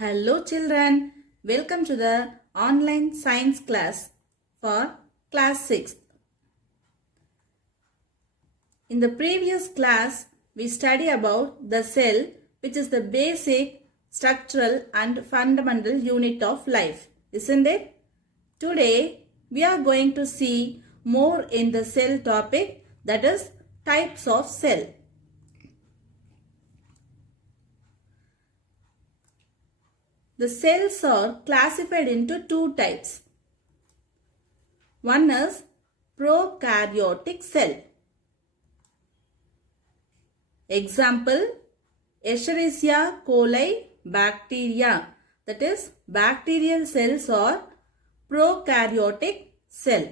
Hello children, welcome to the online science class for class 6th. In the previous class, we studied about the cell, which is the basic structural and fundamental unit of life, isn't it? Today, we are going to see more in the cell topic, that is types of cell. The cells are classified into two types. One is prokaryotic cell. Example, Escherichia coli bacteria. That is, bacterial cells are prokaryotic cell.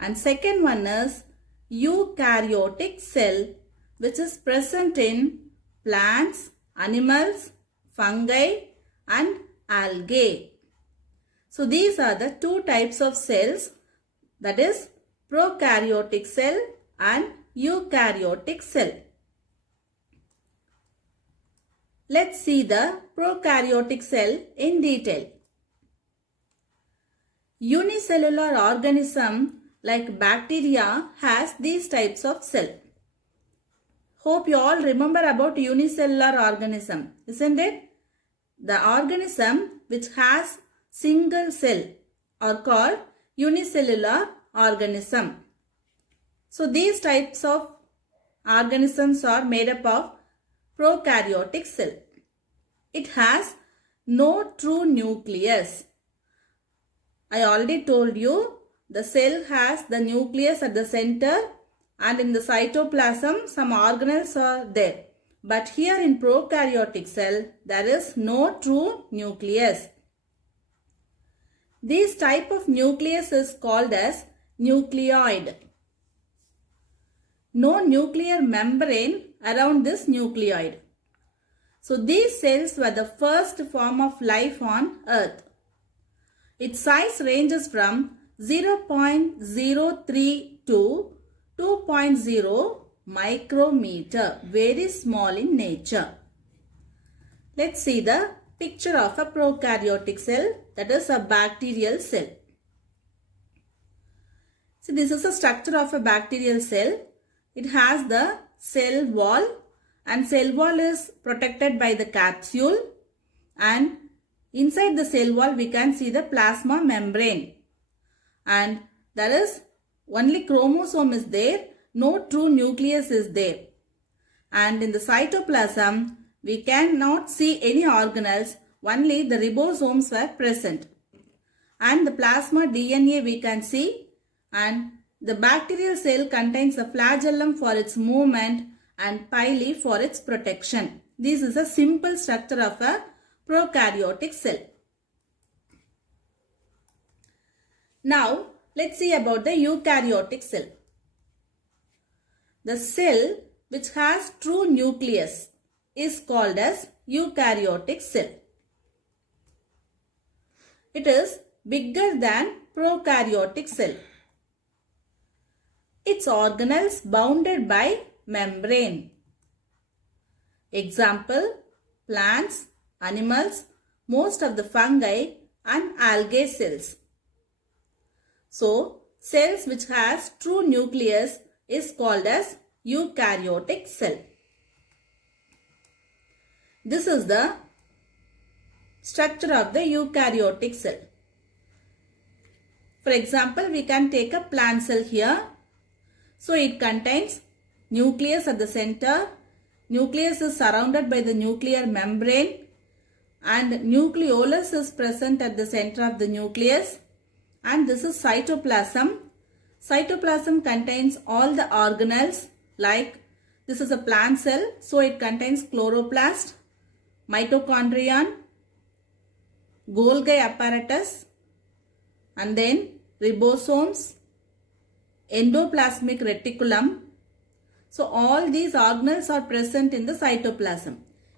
And second one is eukaryotic cell, which is present in plants, animals, fungi and algae. So these are the two types of cells, that is prokaryotic cell and eukaryotic cell. Let's see the prokaryotic cell in detail. Unicellular organism like bacteria has these types of cell. Hope you all remember about unicellular organism, isn't it? The organism which has single cell are called unicellular organism. So these types of organisms are made up of prokaryotic cell. It has no true nucleus. I already told you the cell has the nucleus at the center and in the cytoplasm some organelles are there. But here in prokaryotic cell, there is no true nucleus. This type of nucleus is called as nucleoid. No nuclear membrane around this nucleoid. So these cells were the first form of life on Earth. Its size ranges from 0.03 to 2.0 micrometer, very small in nature. Let's see the picture of a prokaryotic cell, that is a bacterial cell. So this is a structure of a bacterial cell. It has the cell wall, and cell wall is protected by the capsule, and inside the cell wall we can see the plasma membrane, and there is only chromosome is there. No true nucleus is there. And in the cytoplasm, we cannot see any organelles, only the ribosomes were present. And the plasma DNA we can see, and the bacterial cell contains a flagellum for its movement and pili for its protection. This is a simple structure of a prokaryotic cell. Now, let's see about the eukaryotic cell. The cell which has true nucleus is called as eukaryotic cell. It is bigger than prokaryotic cell. Its organelles bounded by membrane. Example, plants, animals, most of the fungi and algae cells. So, cells which has true nucleus is called as eukaryotic cell. This is the structure of the eukaryotic cell. For example, we can take a plant cell here. So it contains nucleus at the center. Nucleus is surrounded by the nuclear membrane, and nucleolus is present at the center of the nucleus, and this is cytoplasm. Cytoplasm contains all the organelles, like this is a plant cell, so it contains chloroplast, mitochondrion, Golgi apparatus, and then ribosomes, endoplasmic reticulum. So all these organelles are present in the cytoplasm.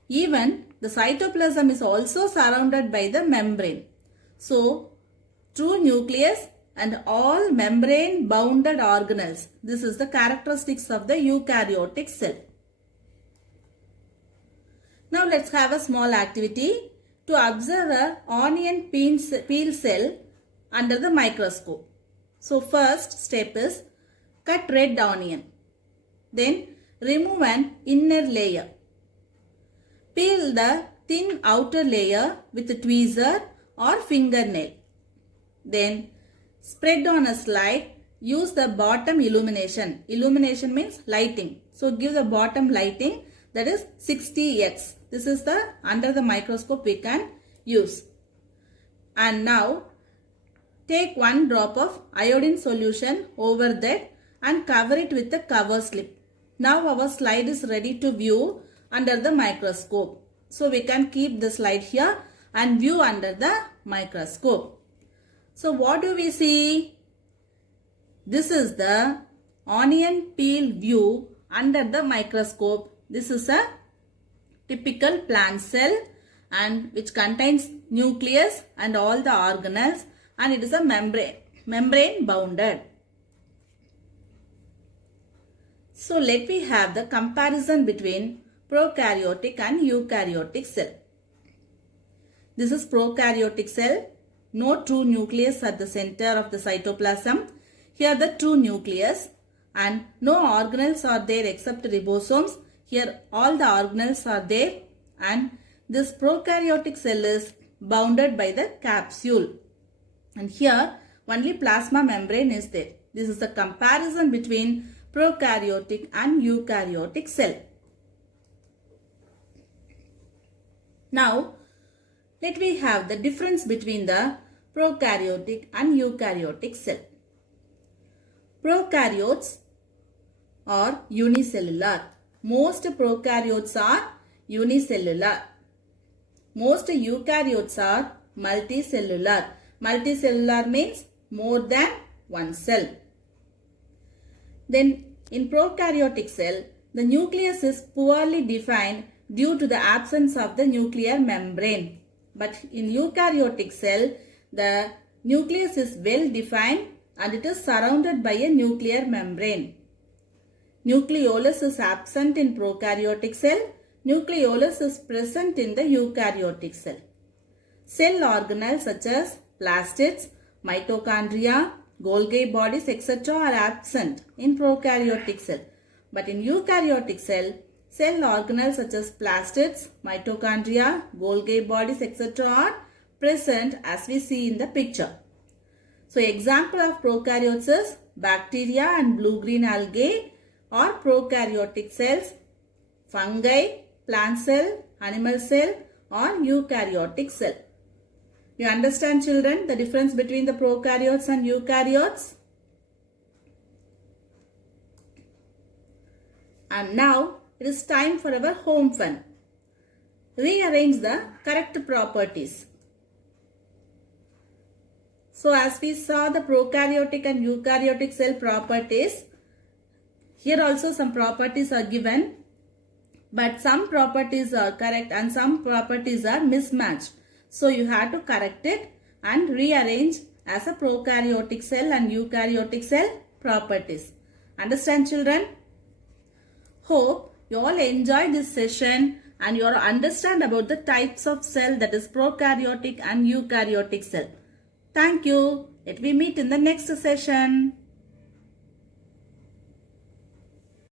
Even the cytoplasm is also surrounded by the membrane. So true nucleus and all membrane bounded organelles. This is the characteristics of the eukaryotic cell. Now let's have a small activity to observe a onion peel cell under the microscope. So first step is cut red onion. Then remove an inner layer. Peel the thin outer layer with a tweezer or fingernail. Then spread on a slide. Use the bottom illumination. Illumination means lighting. So give the bottom lighting, that is 60x. This is the under the microscope we can use. And now take 1 drop of iodine solution over that and cover it with a cover slip. Now our slide is ready to view under the microscope. So we can keep the slide here and view under the microscope. So what do we see? This is the onion peel view under the microscope. This is a typical plant cell and which contains nucleus and all the organelles, and it is a membrane bounded. So let me have the comparison between prokaryotic and eukaryotic cell. This is prokaryotic cell. No true nucleus at the center of the cytoplasm. Here the true nucleus, and no organelles are there except ribosomes. Here all the organelles are there, and this prokaryotic cell is bounded by the capsule. And here only plasma membrane is there. This is the comparison between prokaryotic and eukaryotic cell. Now let me have the difference between the prokaryotic and eukaryotic cell. Prokaryotes are unicellular. Most prokaryotes are unicellular. Most eukaryotes are multicellular. Multicellular means more than one cell. Then in prokaryotic cell, the nucleus is poorly defined due to the absence of the nuclear membrane. But in eukaryotic cell, the nucleus is well defined and it is surrounded by a nuclear membrane. Nucleolus is absent in prokaryotic cell. Nucleolus is present in the eukaryotic cell. Cell organelles such as plastids, mitochondria, Golgi bodies, etc. are absent in prokaryotic cell. But in eukaryotic cell, cell organelles such as plastids, mitochondria, Golgi bodies, etc. are present as we see in the picture. So example of prokaryotes is bacteria and blue-green algae or prokaryotic cells, fungi, plant cell, animal cell or eukaryotic cell. You understand, children, the difference between the prokaryotes and eukaryotes? And now it is time for our home fun. Rearrange the correct properties. So as we saw the prokaryotic and eukaryotic cell properties, here also some properties are given, but some properties are correct and some properties are mismatched. So you have to correct it and rearrange as a prokaryotic cell and eukaryotic cell properties. Understand, children? Hope you all enjoy this session and you all understand about the types of cell, that is prokaryotic and eukaryotic cell. Thank you. Let me meet in the next session.